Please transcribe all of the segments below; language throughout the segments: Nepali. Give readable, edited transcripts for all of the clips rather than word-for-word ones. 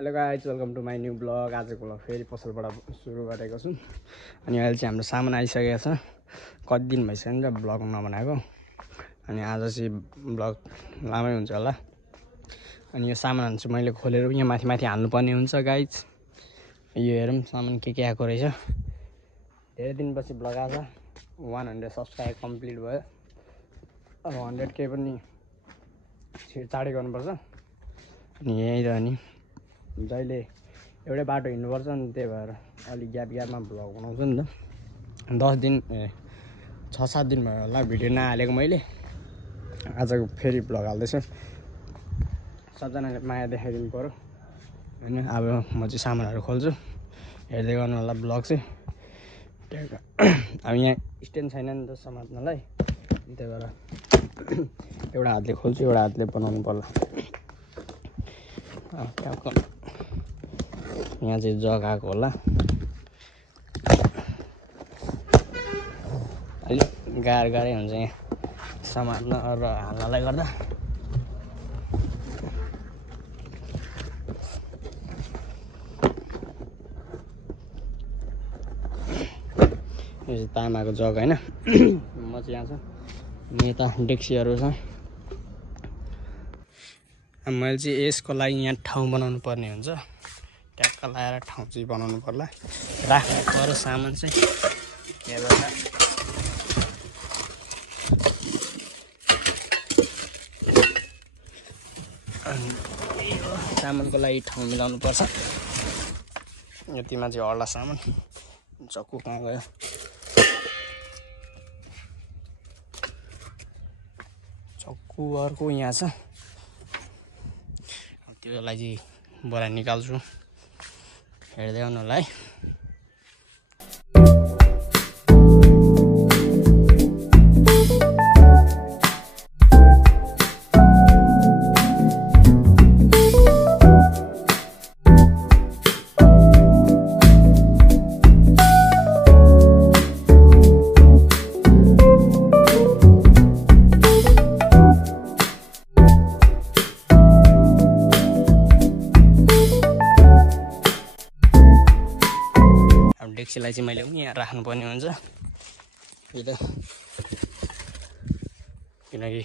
Hello guys welcome to my new blog. आजको ब्लग फेरि पसलबाट सुरु गरेको छु। अनि अहिले चाहिँ हाम्रो सामान आइसकेको छ। कति दिन भइसक्यो नि त ब्लग नबनाएको। अनि आज चाहिँ ब्लग लामै हुन्छ होला। अनि यो सामानहरू चाहिँ मैले खोलेर यहाँ माथि माथि हाल्नुपर्ने हुन्छ गाइज। यो हेरौँ सामान के आएको रहेछ। धेरै दिनपछि ब्लग आज 100 सब्सक्राइब कम्प्लिट भयो। अब 100K पनि चाँडै गर्नुपर्छ। अनि यही त नि जहिले एउटै बाटो हिँड्नुपर्छ नि, त्यही भएर अलिक ग्यापमा ब्लग बनाउँछु नि त। 10 दिन 6-7 दिन भयो होला भिडियो नहालेको मैले। आजको फेरि ब्लग हाल्दैछु। सबजनाले माया देखाइदिनु पऱ्यो होइन। अब म चाहिँ सामानहरू खोल्छु, हेर्दै गर्नु होला ब्लग चाहिँ। अब यहाँ स्ट्यान्ड छैन नि त समात्नलाई, त्यही भएर एउटा हातले खोल्छु, एउटा हातले बनाउनु पर्ला। यहाँ चाहिँ जग आएको होला, अलिक गाह्रै हुन्छ यहाँ समात्न र हाल्नलाई गर्दा। यो चाहिँ तामाको जग होइन। म चाहिँ यहाँ छु, यता डेक्सीहरू छ। मैले चाहिँ यसको लागि यहाँ ठाउँ बनाउनु पर्ने हुन्छ। ट्याक्क लगाएर ठाउँ चाहिँ बनाउनु पर्ला, राख्नु पर्यो सामान चाहिँ। त्यही भएर सामानको लागि ठाउँ मिलाउनु पर्छ। यतिमा चाहिँ हल्ला सामान। चक्कु कहाँ गयो? चक्कु अर्को यहाँ छ। त्यसलाई चाहिँ बोरा निकाल्छु, हेर्दै आउनु होला है। डेक्सीलाई चाहिँ मैले यहाँ राख्नुपर्ने हुन्छ किनकि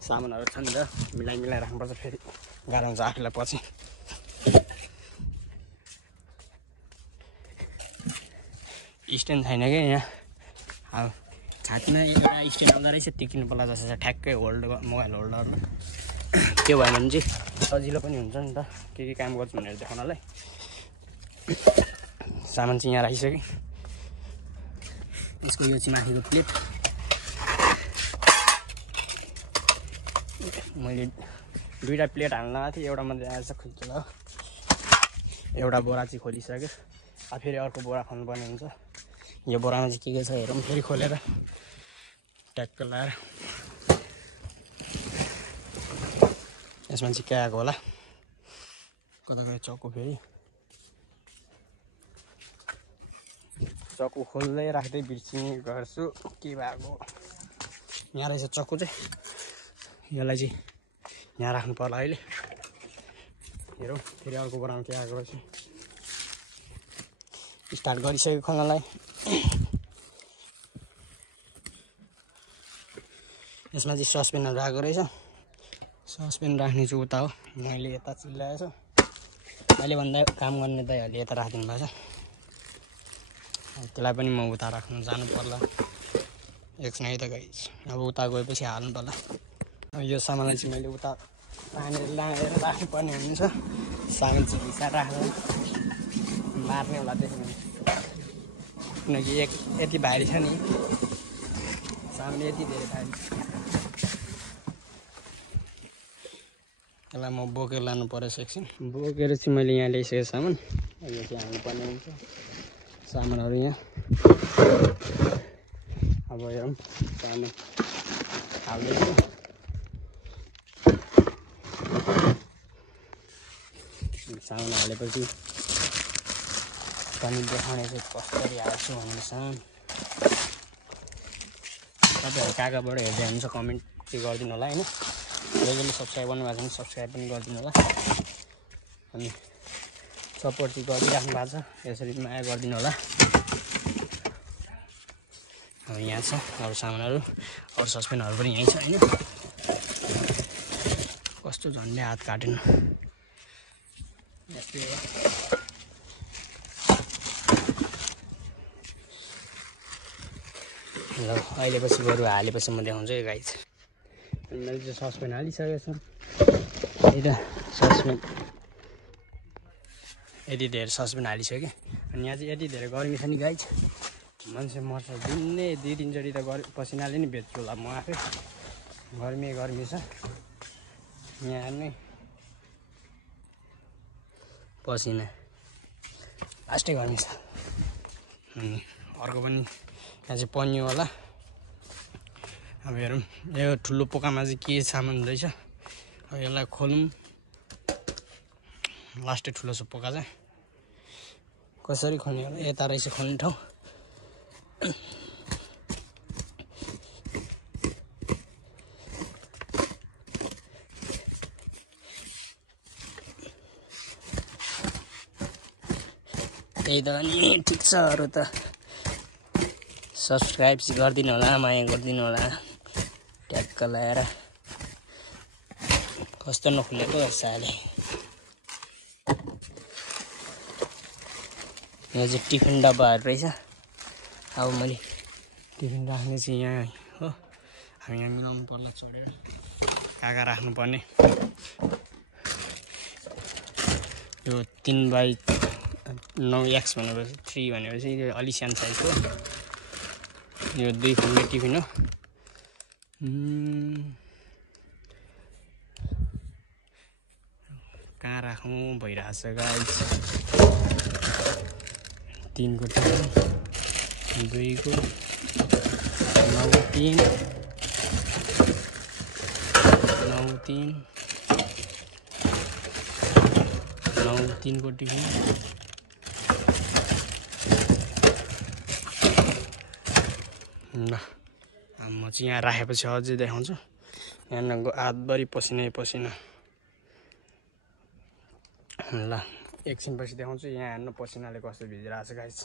सामानहरू छ नि त, मिलाइ राख्नुपर्छ। फेरि गाह्रो हुन्छ आफूलाई पछि। स्ट्यान्ड छैन क्या यहाँ। अब छातीमा एउटा स्ट्यान्ड आउँदो रहेछ, त्यो किन्नु पर्ला जस्तो छ। ठ्याक्कै होल्ड मोबाइल होल्डर त्यो भयो भने चाहिँ सजिलो पनि हुन्छ नि त, के काम गर्छु भनेर देखाउनलाई। सामान चाहिँ यहाँ राखिसकेँ। यसको यो चाहिँ माथिको प्लेट। मैले दुईवटा प्लेट हाल्न आएको थिएँ, एउटा मात्रै आएछ खुल्ला। एउटा बोरा चाहिँ खोलिसक्यो। अब फेरि अर्को बोरा खोल्नुपर्ने हुन्छ। यो बोरामा चाहिँ के छ हेरौँ फेरि खोलेर ट्याक्क लगाएर। यसमा चाहिँ के आएको होला, कता गयो चक्कु? फेरि चक्कु खोल्दै राख्दै बिर्सिने गर्छु के भएको। यहाँ रहेछ चक्कु चाहिँ। यसलाई चाहिँ यहाँ राख्नु पर्ला अहिले। हेरौँ फेरि अर्को बोरामा के आएको रहेछ। स्टार्ट गरिसक्यो खोल्नलाई। यसमा चाहिँ सस्पेनहरू आएको रहेछ। सस्पेन राख्ने चाहिँ उता हो, मैले यता चिल्लाएछु। अहिले भन्दा काम गर्ने दाइहरूले यता राखिदिनु भएको छ। त्यसलाई पनि म उता राख्नु जानु पर्ला एकछिन है त गाइज। अब उता गएपछि हाल्नु पर्ला। यो सामानलाई चाहिँ मैले उता तानेर लगाएर राख्नुपर्ने हुन्छ। सामान चाहिँ घिसाएर राख्दा मार्ने होला त्यसमा, किनकि यति भारी छ नि सामान, यति धेरै भारी। त्यसलाई म बोकेर लानु परेछ एकछिन। बोकेर चाहिँ मैले यहाँ ल्याइसकेँ सामान। यो चाहिँ हाल्नुपर्ने हुन्छ सामानहरू यहाँ। अब हेरौँ सामान हाल्दैछु। सामान हालेपछि पनि देखाउने चाहिँ कसरी हाल्छु भन्ने सामान। तपाईँहरू कहाँबाट हेर्दै हुनुहुन्छ कमेन्ट चाहिँ गरिदिनु होला होइन। जसले सब्सक्राइब गर्नुभएको छ भने सब्सक्राइब पनि गरिदिनु होला। अनि सपोर्ट चाहिँ गरिराख्नु भएको छ, यसरी माया गरिदिनु होला। अब यहाँ छ अरू सामानहरू, अरू सस्पेनहरू पनि यहीँ छ होइन। कस्तो झन्डै हात काटेन। ल अहिले पछि बरु हालेपछि म देखाउँछु यो गाइज। मैले चाहिँ सस्पेन हालिसकेको छु। यही त सस्पेन यति धेरै सस्पेन हालिसक्यो। अनि यहाँ चाहिँ यति धेरै गर्मी छ नि गाइज, मान्छे मर्छ। दिनै 2-3 चोटि त पसिनाले नि बेच्छु होला म आफै। गर्मी छ यहाँ नै, पसिना लास्टै गर्मी छ। अनि अर्को पनि यहाँ चाहिँ पन्यो होला। अब हेरौँ यो ठुलो पोकामा चाहिँ के सामान रहेछ। अब यसलाई खोलौँ। लास्टै ठुलो छ पोका चाहिँ, कसरी खोल्ने होला। यता रहेछ खोल्ने ठाउँ। त्यही त अनि ठिक छ। अरू त सब्सक्राइब चाहिँ गरिदिनु होला, माया गरिदिनु होला। ट्याक्क लगाएर कस्तो नखुलेको साले। यहाँ चाहिँ टिफिन डब्बाहरू रहेछ। अब मैले टिफिन राख्ने चाहिँ यहाँ हो। हामी यहाँ मिलाउनु पर्ला चढेर कहाँ राख्नुपर्ने। यो 3x9 भनेपछि 3 भनेपछि यो अलि सानो साइजको यो 2 खुल्ने टिफिन हो। कहाँ राखौँ भइरहेछ गाइस। 3 को टिफिन, 2 को 9 3 को टिफिन। ल म चाहिँ यहाँ राखेपछि अझै देखाउँछु। यहाँ हातभरि पसिनै पसिना। ल एकछिनपछि देखाउँछु यहाँ हेर्नु पसिनाले कस्तो भिजिरहेको छ गाइस।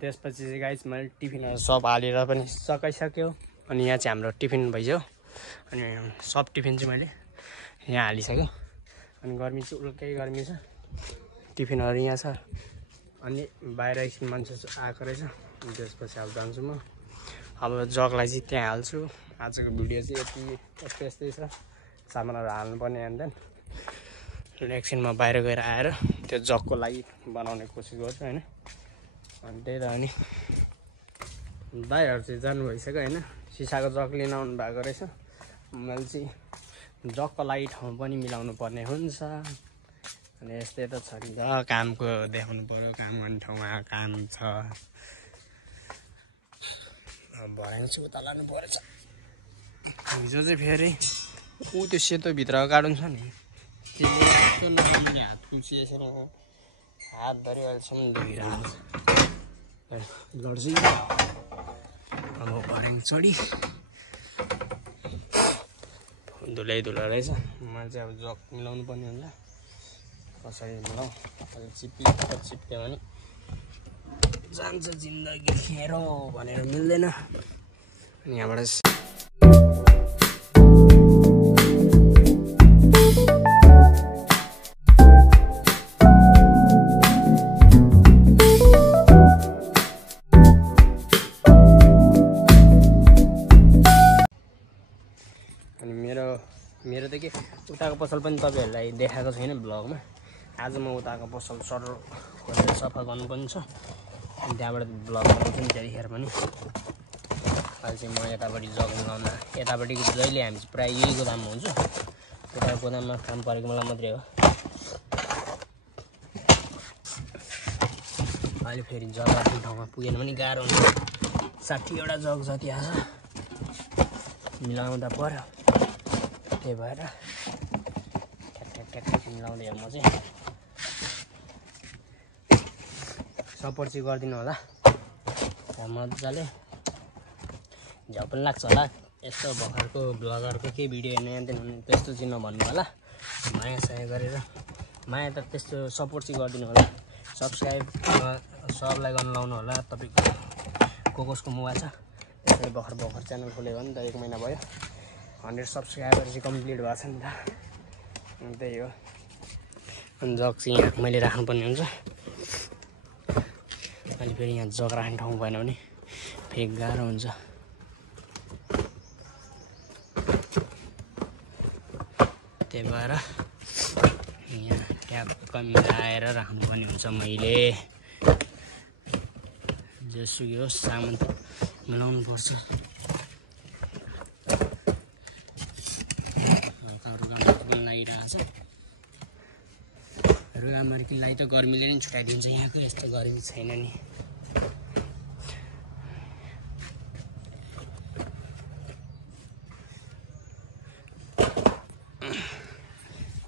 त्यसपछि चाहिँ गाइस मैले टिफिनहरू सब हालेर पनि सकाइसक्यो। अनि यहाँ चाहिँ हाम्रो टिफिन भइसक्यो। अनि सब टिफिन चाहिँ मैले यहाँ हालिसक्यो। अनि गर्मी चाहिँ उल्कै गर्मी छ। टिफिनहरू यहाँ छ। अनि बाहिर एकछिन मान्छे आएको रहेछ। त्यसपछि अब जान्छु म। अब जगलाई चाहिँ त्यहाँ हाल्छु। आजको भिडियो चाहिँ यस्तै छ। सामानहरू हाल्नुपर्ने एन्ड एकछिन म बाहिर गएर आएर त्यो जगको लागि बनाउने कोसिस गर्छु होइन। अनि त्यही त अनि भाइहरू चाहिँ जानु भइसक्यो होइन। सिसाको जग लिन आउनु भएको रहेछ। मैले चाहिँ जगको लागि ठाउँ पनि मिलाउनु पर्ने हुन्छ। अनि यस्तै त छ नि त, कामको देखाउनु पर्यो। काम गर्ने ठाउँमा काम छ। भर्याङ चाहिँ उता लानु परेछ। हिजो चाहिँ फेरि त्यो सेतो भित्रको कार्टुन छ नि, त्यसले हात कुल्चिएछ नि। हातभरि अहिलेसम्म दुखिरहेको छ। लड्छु अब भर्याङ चढी धुलै धुलो रहेछ। मैले चाहिँ अब जग मिलाउनु पर्ने हुन्छ, कसरी मिलाउँ। चिप्यो भने जान्छ जिन्दगी खेरो भनेर मिल्दैन। अनि यहाँबाट मेरो त के उताको पसल पनि तपाईँहरूलाई देखाएको छैन ब्लगमा। आज म उताको पसल सटर खोलेर सफा गर्नु पनि छ, अनि त्यहाँबाट ब्लग बनाउँछु नि त्यतिखेर पनि। अहिले चाहिँ म यतापट्टि जग मिलाउन, यतापट्टिको जहिले हामी चाहिँ प्रायः यही गोदाममा हुन्छ, उताको गोदाममा काम परेको मलाई मात्रै हो। अहिले फेरि जग राख्ने ठाउँमा पुगेन भने गाह्रो हुन्छ। 60वटा जग जति आछ मिलाउँदा पर्यो, त्यही भएर ठ्याक मिलाउँदै म चाहिँ सपोर्ट चाहिँ गरिदिनु होला। मजाले झ्याउ पनि लाग्छ होला। यस्तो भर्खरको ब्लगरको केही भिडियो हेर्ने भने त्यस्तो चाहिँ नभन्नु होला। माया साया गरेर, माया त त्यस्तो सपोर्ट चाहिँ गरिदिनु होला। सब्सक्राइब सबलाई गर्नु लाउनु होला। तपाईँको कसको मोबाइल छ त्यसरी भर्खर च्यानल खोलेको नि त 1 महिना भयो। 100 सब्सक्राइबर चाहिँ कम्प्लिट भएको छ नि त, त्यही हो। अनि जग चाहिँ यहाँ मैले राख्नुपर्ने हुन्छ। अहिले फेरि यहाँ जग राख्ने ठाउँ भएन भने फेरि गाह्रो हुन्छ। त्यही भएर यहाँ ट्याक्क मिलाएर राख्नुपर्ने हुन्छ। मैले जेसुकै होस् सामान त मिलाउनु पर्छ। रुगामार्कीलाई त गर्मीले नै छुट्याइदिन्छ, यहाँको यस्तो गर्मी छैन नि।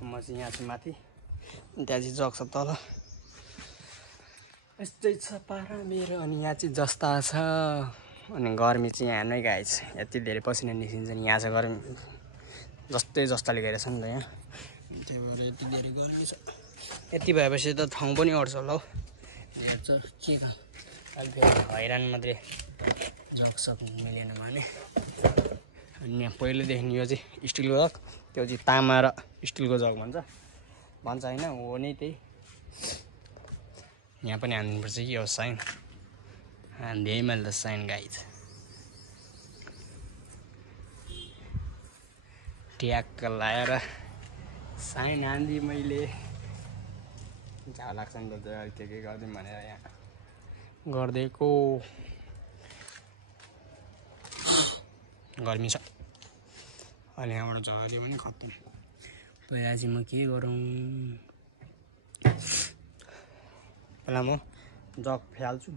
म चाहिँ यहाँ चाहिँ माथि, त्यहाँ चाहिँ जग छ तल। यस्तै छ पारा मेरो। अनि यहाँ चाहिँ जस्ता छ, अनि गर्मी चाहिँ यहाँ नै गाइस यति धेरै पसिना निस्किन्छ नि। यहाँ चाहिँ गर्मी जस्ताले गइरहेछ नि त यहाँ, त्यही भएर यति धेरै गर्मी छ। यति भएपछि त ठाउँ पनि अड्छ होला हौ। हेर्छ के का अहिले फेरि हैरान मात्रै जग सक मिलेन भने। अनि यहाँ पहिलेदेखि यो चाहिँ स्टिलको जग, त्यो चाहिँ तामा र स्टिलको जग भन्छ होइन, हो नै त्यही। यहाँ पनि हान्नुपर्छ कि हो साइन, हान्दिएँ मैले त साइन गाइज। ट्याक्क लाएर साइन हान्दिएँ मैले। झ्याउ लाग्छ नि त के गरिदिउँ भनेर यहाँ गरिदिएको। गर्मी छ अहिले, यहाँबाट झरियो भने खत्तम। पहिला चाहिँ म के गरौँ, पहिला म जग फ्याल्छु,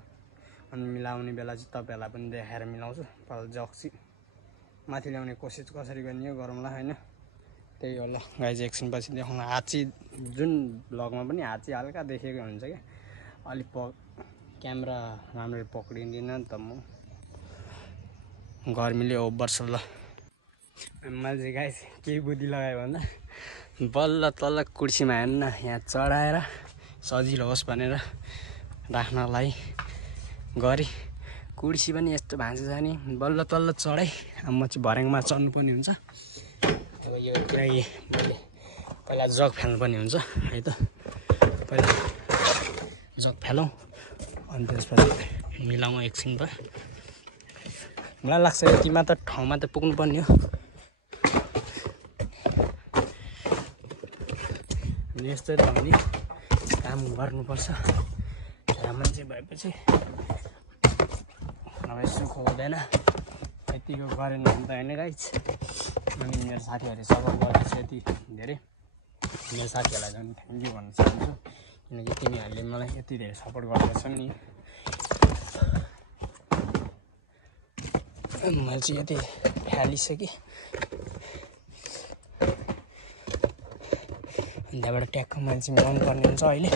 अनि मिलाउने बेला चाहिँ तपाईँहरूलाई पनि देखाएर मिलाउँछु। पहिला जग चाहिँ माथि ल्याउने कोसिस कसरी गर्ने हो गरौँला होइन। त्यही होला गाइज, एकछिनपछि देखाउँला। हात चाहिँ जुन ब्लगमा पनि हात चाहिँ हल्का देखेको हुन्छ क्या, अलिक क्यामेरा राम्ररी पक्रिँदैन नि त म, गर्मीले ओभर ल। मैले चाहिँ गाइज केही बुद्धि लगायो भन्दा बल्ल तल्ल कुर्सीमा हेर्न यहाँ चढाएर सजिलो होस् भनेर राख्नलाई गरी कुर्सी पनि यस्तो भाँच्छ नि, बल्ल तल्ल चढाइ। अब म चाहिँ भर्याङमा चढ्नुपर्ने हुन्छ। अब यो पुरै मैले पहिला जग फ्याल्नुपर्ने हुन्छ है त। पहिला जग फ्यालौँ, अनि त्यसपछि मिलाउँ एकछिन भयो। मलाई लाग्छ यतिमा त ठाउँमा त पुग्नुपर्ने हो। यस्तै त हो नि, काम गर्नुपर्छ मान्छे भएपछि, नभए सुख हुँदैन। यतिको गरेन भने त होइन गाइज। अनि मेरो साथीहरूले सपोर्ट गरेको छ यति धेरै, मेरो साथीहरूलाई झन् थ्याङ्क यू भन्न चाहन्छु, किनकि तिनीहरूले मलाई यति धेरै सपोर्ट गरेको छन् नि। मैले चाहिँ यति फ्यालिसकेँ। त्यहाँबाट ट्याक्क मैले चाहिँ मिलाउनु पर्ने हुन्छ। अहिले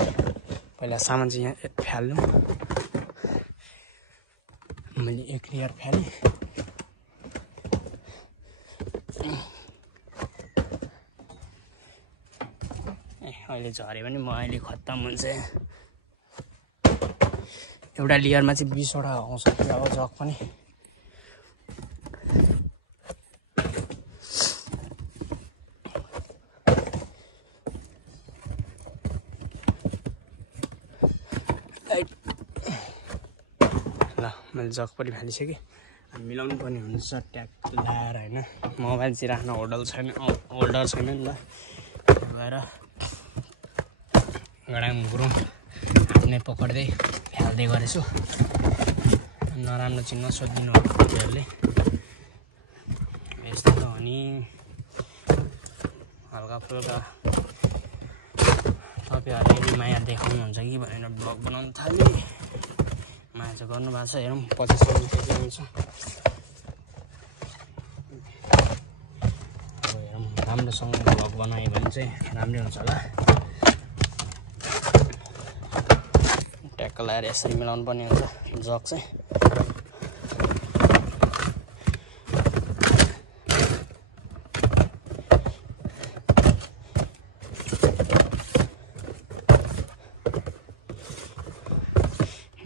पहिला सामान चाहिँ यहाँ फ्याल्नु, मैले एक लेयर फालेँ। अहिले झऱ्यो भने म अहिले खत्तम हुन्छ। एउटा लेयरमा चाहिँ 20 वटा आउँछ अब जग पनि। ल मैले जग पनि फालिसकेँ। मिलाउनु पर्ने हुन्छ ट्याग लाएर होइन, मोबाइल चाहिँ राख्न होल्डर छैन नि त, त्यही भएर गडाङ गुरुङ हातमै पक्र्दै फ्याल्दै गरेछु। नराम्रो चाहिँ नसोधिदिनु तपाईँहरूले। यस्तो त हो नि, हल्का फुल्का तपाईँहरूले नि माया देखाउनुहुन्छ कि भनेर ब्लग बनाउनु थालेँ। माया चाहिँ गर्नुभएको छ। हेरौँ 50 मिनट के हुन्छ। अब हेरौँ राम्रोसँग ब्लग बनायो भने चाहिँ राम्रै हुन्छ होला। ट्याक्क लगाएर यसरी मिलाउनु पर्ने हुन्छ जग चाहिँ।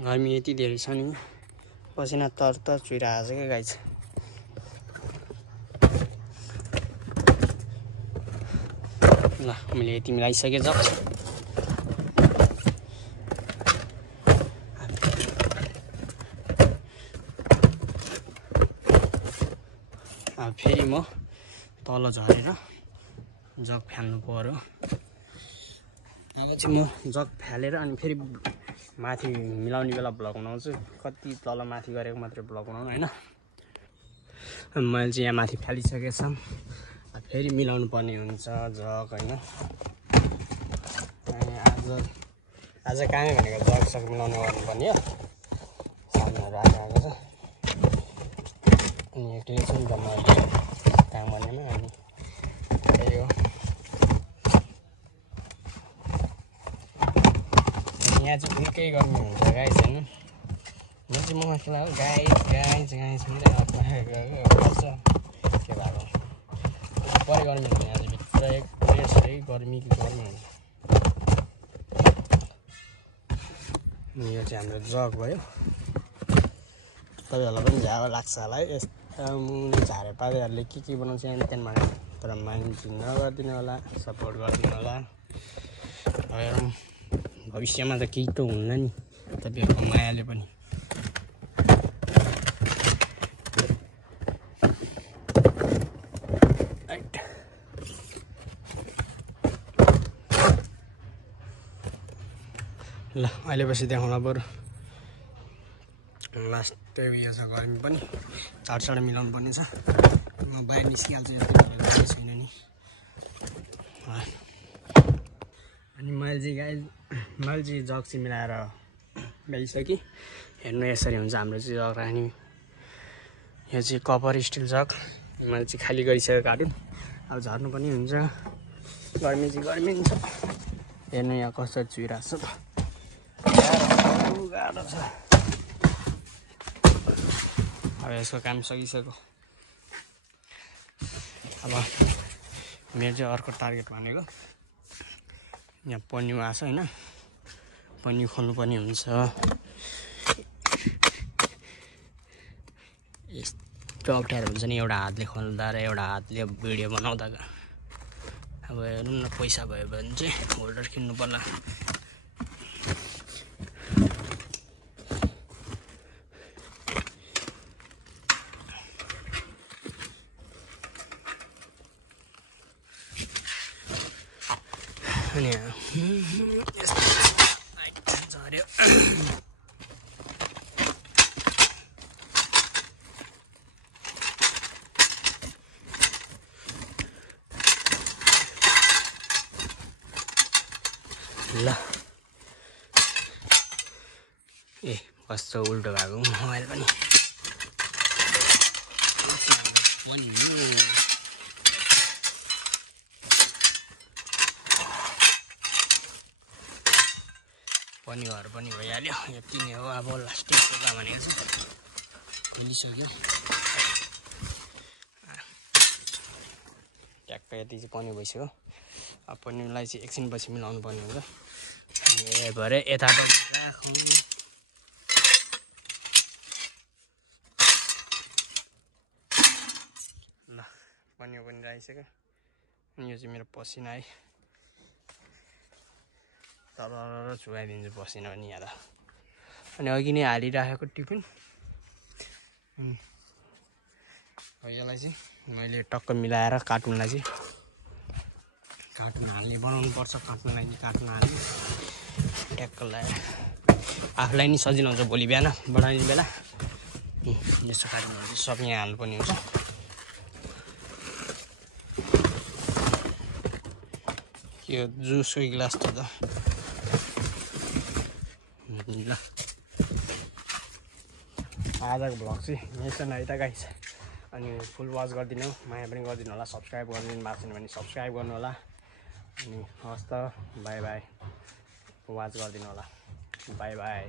गर्मी यति धेरै छ नि, पसिना तर चुइरहेको छ क्या गाई चाहिँ। ल मैले यति मिलाइसकेँ जग। अब फेरि म तल झरेर जग फ्याल्नु पर्यो। अब चाहिँ म जग फ्यालेर अनि फेरि माथि मिलाउने बेला ब्लग बनाउँछु। कति तल माथि गरेको मात्रै ब्लग बनाउनु होइन। मैले चाहिँ यहाँ माथि फ्यालिसकेको छ। फेरि मिलाउनु पर्ने हुन्छ जग होइन। अनि आज कामै भनेको जग सग मिलाउनु गर्नुपर्ने हो। सामानहरू आएको छ अनि एक्लै छु नि त म काम गर्नेमा। अनि त्यही हो, यहाँ चाहिँ उल्कै गर्नु हुन्छ गाई छैन। म चाहिँ मखला हो गाई भन्दै गर्छ के भएको परे गर्मी हुन्छ। यहाँ चाहिँ भित्र एक प्लेस है गर्मी हुन्छ। यो चाहिँ हाम्रो जग भयो। तपाईँहरूलाई पनि झावा लाग्छ होला है। यस्तो मुनि झारेपारेहरूले के बनाउँछ यहाँ त्यहाँ भने, तर माइन्ड नगरिदिनु होला, सपोर्ट गरिदिनु होला। हेरौँ भविष्यमा त केही त हुन्न नि तपाईँहरूको मायाले पनि। ल अहिले पछि देखाउँला बरु। लास्ट उयो छ गर्मी पनि चाँडो मिलाउनु पर्ने छ। म बाहिर निस्किहाल्छु, यस्तो छैन नि। अनि मैले चाहिँ जग चाहिँ मिलाएर ल्याइसकेँ। हेर्नु यसरी हुन्छ हाम्रो चाहिँ जग राख्ने। यो चाहिँ कपर स्टिल जग मैले चाहिँ खाली गरिसकेको कार्टुन। अब झर्नु पनि हुन्छ। गर्मी चाहिँ गर्मी हुन्छ। हेर्नु यहाँ कसरी चुइरहेको छ। गाह्रो छ। अब यसको काम सकिसक्यो। अब मेरो चाहिँ अर्को टार्गेट भनेको यहाँ पन्यु आएको छ होइन, पन्यु खोल्नुपर्ने हुन्छ। यस्तो अप्ठ्यारो हुन्छ नि एउटा हातले खोल्दा र एउटा हातले भिडियो बनाउँदा। अब हेरौँ न पैसा भयो भने चाहिँ होल्डर किन्नु पर्ला। अनि झऱ्यो। ल ए कस्तो उल्टो भएको मोबाइल पनि। पनिरहरू पनि भइहाल्यो। यति नै हो अब लास्टिङ भनेको छु। खोलिसक्यो ट्याक्क यति चाहिँ पनिर भइसक्यो अब पनिरलाई चाहिँ एकछिनपछि मिलाउनु पर्ने हुन्छ ए भरे यताबाट राखौँ ल पनिर पनि राखिसक्यो अनि यो चाहिँ मेरो पसिना है तर चुहाइदिन्छु पसिना पनि यहाँ अनि अघि नै हालिराखेको टिफिन यसलाई चाहिँ मैले टक्क मिलाएर कार्टुनलाई चाहिँ कार्टुन हाल्ने बनाउनु पर्छ कार्टुनलाई चाहिँ कार्टुन हाल्ने ट्याक्क लगाएर आफूलाई नि सजिलो हुन्छ भोलि बिहान बनाउने बेला यस्तो कार्टुनहरू चाहिँ सब यहाँ हाल्नुपर्ने हुन्छ यो जुसको गिलास त ल आजको भ्लग चाहिँ यहीँ है त गाइस अनि फुल वाच गरिदिनु माया पनि गरिदिनु होला सब्सक्राइब गरिदिनु भएको छैन भने सब्सक्राइब गर्नु होला अनि हस् त बाई बाई वाच गरिदिनु होला बाई बाई